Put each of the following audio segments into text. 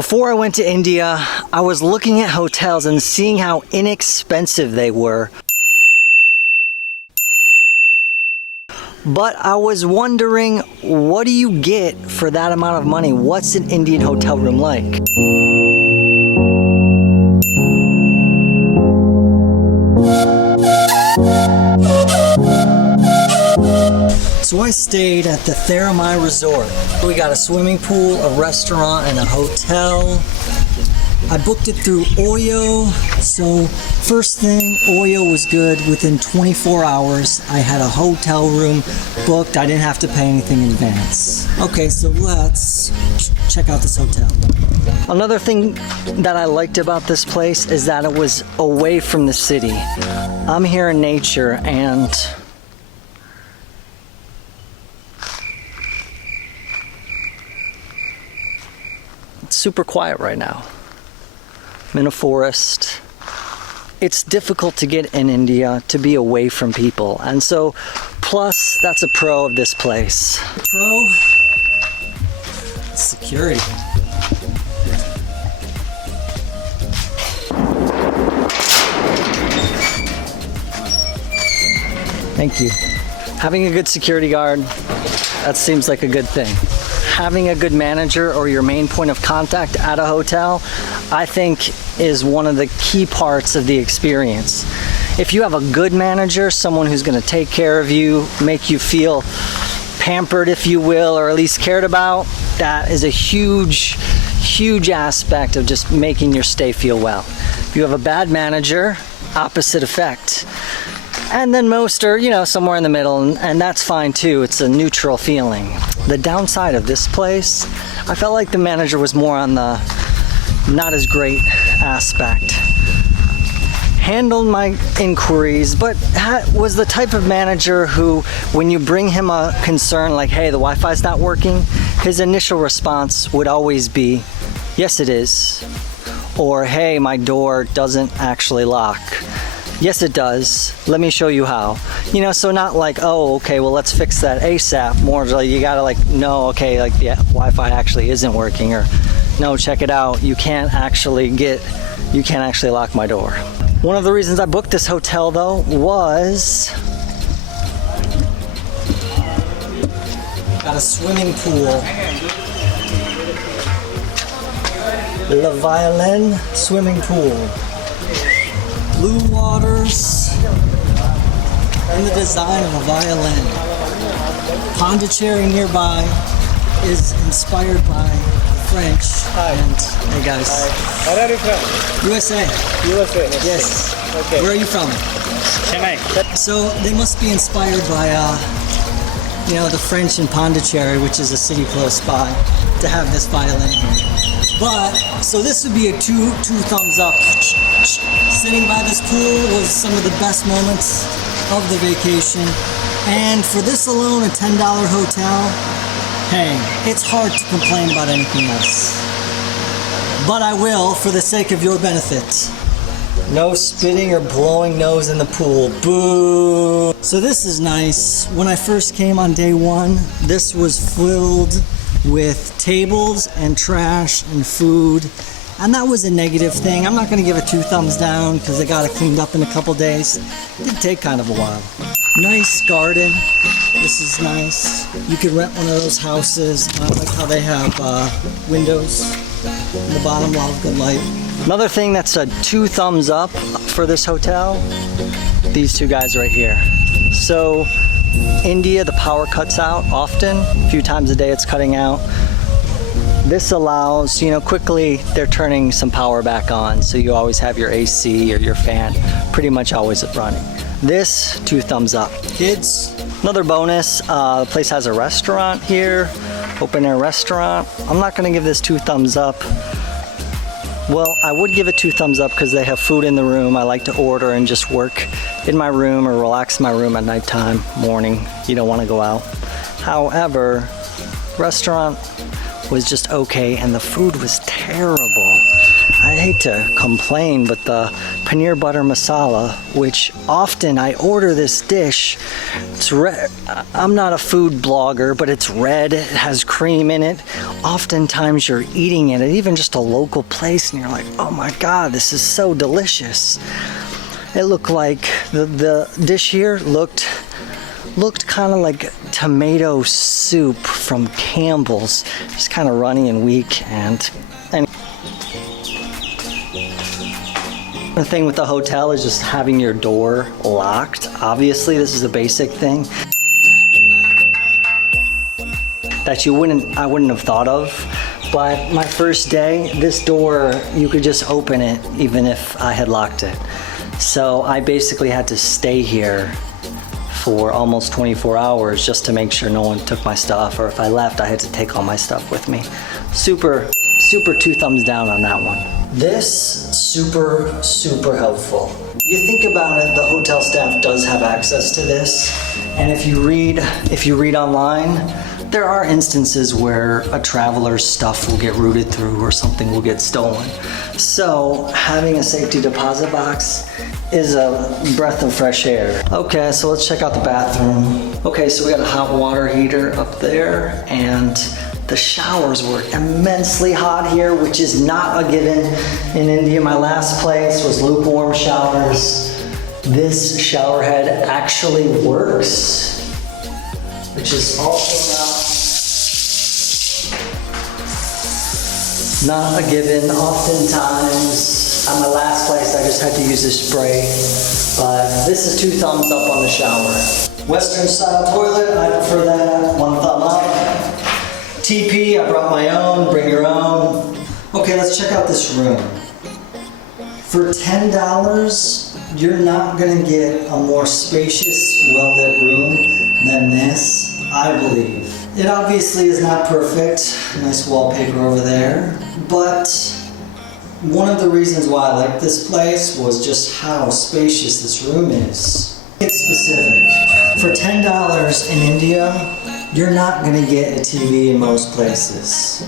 Before I went to India, I was looking at hotels and seeing how inexpensive they were. But I was wondering, what do you get for that amount of money? What's an Indian hotel room like? So I stayed at the Theramai Resort. We got a swimming pool, a restaurant, and a hotel. I booked it through Oyo. So first thing, Oyo was good. Within 24 hours, I had a hotel room booked. I didn't have to pay anything in advance. Okay, so let's check out this hotel. Another thing that I liked about this place is that it was away from the city. I'm here in nature and it's super quiet right now. I'm in a forest. It's difficult to get in India to be away from people. And so, plus, that's a pro of this place. Pro, security. Thank you. Having a good security guard, that seems like a good thing. Having a good manager or your main point of contact at a hotel, I think is one of the key parts of the experience. If you have a good manager, someone who's going to take care of you, make you feel pampered, if you will, or at least cared about, that is a huge aspect of just making your stay feel well. If you have a bad manager, opposite effect. And then most are, somewhere in the middle, and that's fine too. It's a neutral feeling. The downside of this place, I felt like the manager was more on the not as great aspect. Handled my inquiries, but was the type of manager who, when you bring him a concern like, hey, the Wi-Fi's not working, his initial response would always be, yes it is. Or, hey, my door doesn't actually lock. Yes, it does. Let me show you how. So not like, oh, okay, well, let's fix that ASAP. More like you gotta no, okay, like the Wi-Fi actually isn't working, or no, check it out. You can't actually lock my door. One of the reasons I booked this hotel though was got a swimming pool. The Violin swimming pool. Blue waters, and the design of a violin. Pondicherry nearby is inspired by French. Hi. And hey guys. Hi. Where are you from? USA. USA. Yes. Okay. Where are you from? Chennai. So they must be inspired by, the French in Pondicherry, which is a city close by, to have this violin here. But, so this would be a two thumbs up. Sitting by this pool was some of the best moments of the vacation. And for this alone, a $10 hotel, hey, it's hard to complain about anything else. But I will, for the sake of your benefit. No spitting or blowing nose in the pool. Boo! So this is nice. When I first came on day one, this was filled with tables and trash and food, and that was a negative thing. I'm not going to give it 2 thumbs down because I got it cleaned up in a couple days. It did take kind of a while. Nice garden. This is nice. You could rent one of those houses. I like how they have windows in the bottom, a lot of good light. Another thing that's a 2 thumbs up for this hotel, these 2 guys right here. So India, the power cuts out often, a few times a day it's cutting out. This allows, quickly they're turning some power back on, so you always have your AC or your fan pretty much always running. This, 2 thumbs up. Kids, another bonus, the place has a restaurant here, open air restaurant. I'm not gonna give this 2 thumbs up. Well, I would give it 2 thumbs up because they have food in the room. I like to order and just work in my room or relax in my room at nighttime, morning. You don't want to go out. However, restaurant was just okay and the food was terrible. I hate to complain, but the paneer butter masala, which often I order this dish, it's red. I'm not a food blogger, but it's red, it has cream in it. Oftentimes you're eating it at even just a local place and you're like, oh my God, this is so delicious. It looked like, the dish here looked kind of like tomato soup from Campbell's, just kind of runny and weak. And the thing with the hotel is just having your door locked. Obviously, this is a basic thing that I wouldn't have thought of. But my first day, this door, you could just open it even if I had locked it. So I basically had to stay here for almost 24 hours just to make sure no one took my stuff, or if I left, I had to take all my stuff with me. Super 2 thumbs down on that one. This, super helpful. You think about it, the hotel staff does have access to this, and if you read online, there are instances where a traveler's stuff will get rooted through or something will get stolen. So having a safety deposit box is a breath of fresh air. Okay, so let's check out the bathroom. Okay, so we got a hot water heater up there, and the showers were immensely hot here, which is not a given in India. My last place was lukewarm showers. This shower head actually works, which is also not a given. Oftentimes, at my last place, I just had to use this spray, but this is 2 thumbs up on the shower. Western style toilet, I prefer that, 1 thumb up. TP, I brought my own, bring your own. Okay, let's check out this room. For $10, you're not gonna get a more spacious, well-lit room than this, I believe. It obviously is not perfect, nice wallpaper over there, but one of the reasons why I like this place was just how spacious this room is. It's specific. For $10 in India, you're not gonna get a TV in most places.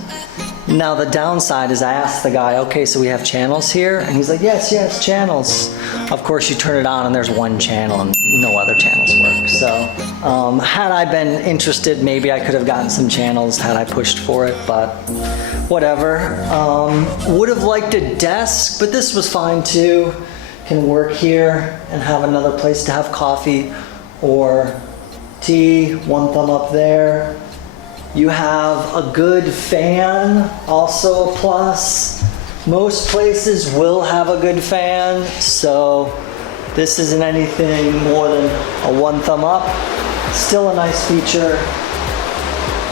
Now the downside is I asked the guy, okay, so we have channels here? And he's like, yes, channels. Of course you turn it on and there's 1 channel and no other channels work. So had I been interested, maybe I could have gotten some channels had I pushed for it, but whatever. Would have liked a desk, but this was fine too. Can work here and have another place to have coffee or tea, 1 thumb up there. You have a good fan, also a plus. Most places will have a good fan, so this isn't anything more than a 1 thumb up. Still a nice feature,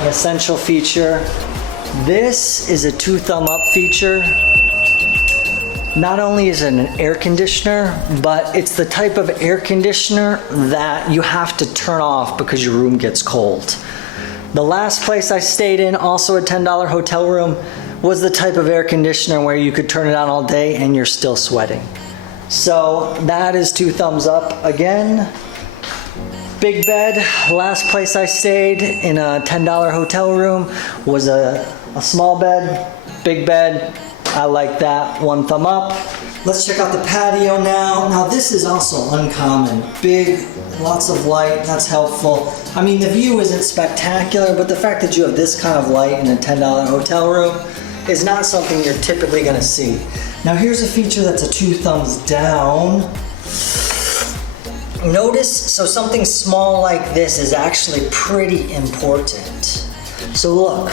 an essential feature. This is a 2 thumb up feature. Not only is it an air conditioner, but it's the type of air conditioner that you have to turn off because your room gets cold. The last place I stayed in, also a $10 hotel room, was the type of air conditioner where you could turn it on all day and you're still sweating. So that is 2 thumbs up again. Big bed, last place I stayed in a $10 hotel room was a small bed, big bed. I like that, 1 thumb up. Let's check out the patio now. Now this is also uncommon. Big, lots of light, that's helpful. I mean, the view isn't spectacular, but the fact that you have this kind of light in a $10 hotel room is not something you're typically gonna see. Now here's a feature that's a 2 thumbs down. Notice, so something small like this is actually pretty important. So look.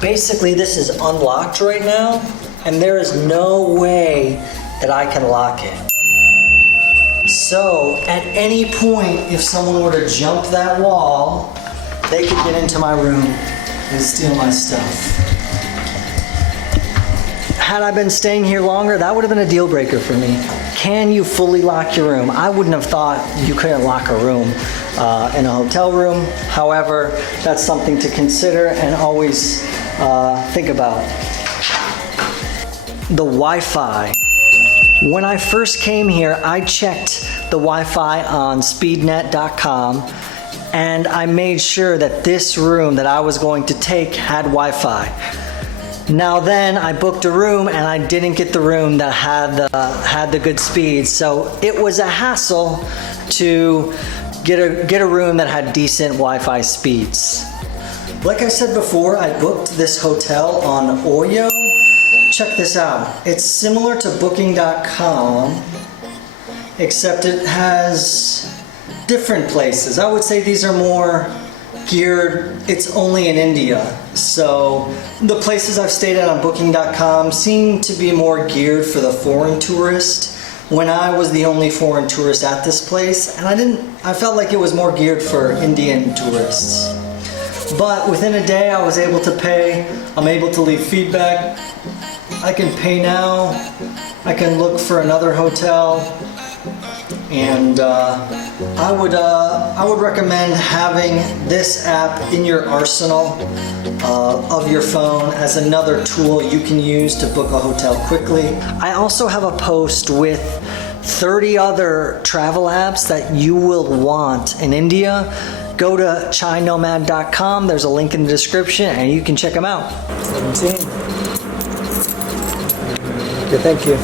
Basically, this is unlocked right now, and there is no way that I can lock it. So, at any point, if someone were to jump that wall, they could get into my room and steal my stuff. Had I been staying here longer, that would have been a deal breaker for me. Can you fully lock your room? I wouldn't have thought you couldn't lock a room in a hotel room. However, that's something to consider and always think about. The Wi-Fi. When I first came here, I checked the Wi-Fi on speednet.com, and I made sure that this room that I was going to take had Wi-Fi. Now then, I booked a room and I didn't get the room that had the good speed, so it was a hassle to get a room that had decent Wi-Fi speeds. Like I said before, I booked this hotel on Oyo. Check this out. It's similar to Booking.com, except it has different places. I would say these are more geared, it's only in India. So the places I've stayed at on Booking.com seem to be more geared for the foreign tourist, when I was the only foreign tourist at this place, and I felt like it was more geared for Indian tourists. But within a day I was able to pay, I'm able to leave feedback, I can pay now, I can look for another hotel, and I would recommend having this app in your arsenal of your phone as another tool you can use to book a hotel quickly. I also have a post with 30 other travel apps that you will want in India. Go to chinomad.com, there's a link in the description, and you can check them out. 17. Okay, thank you.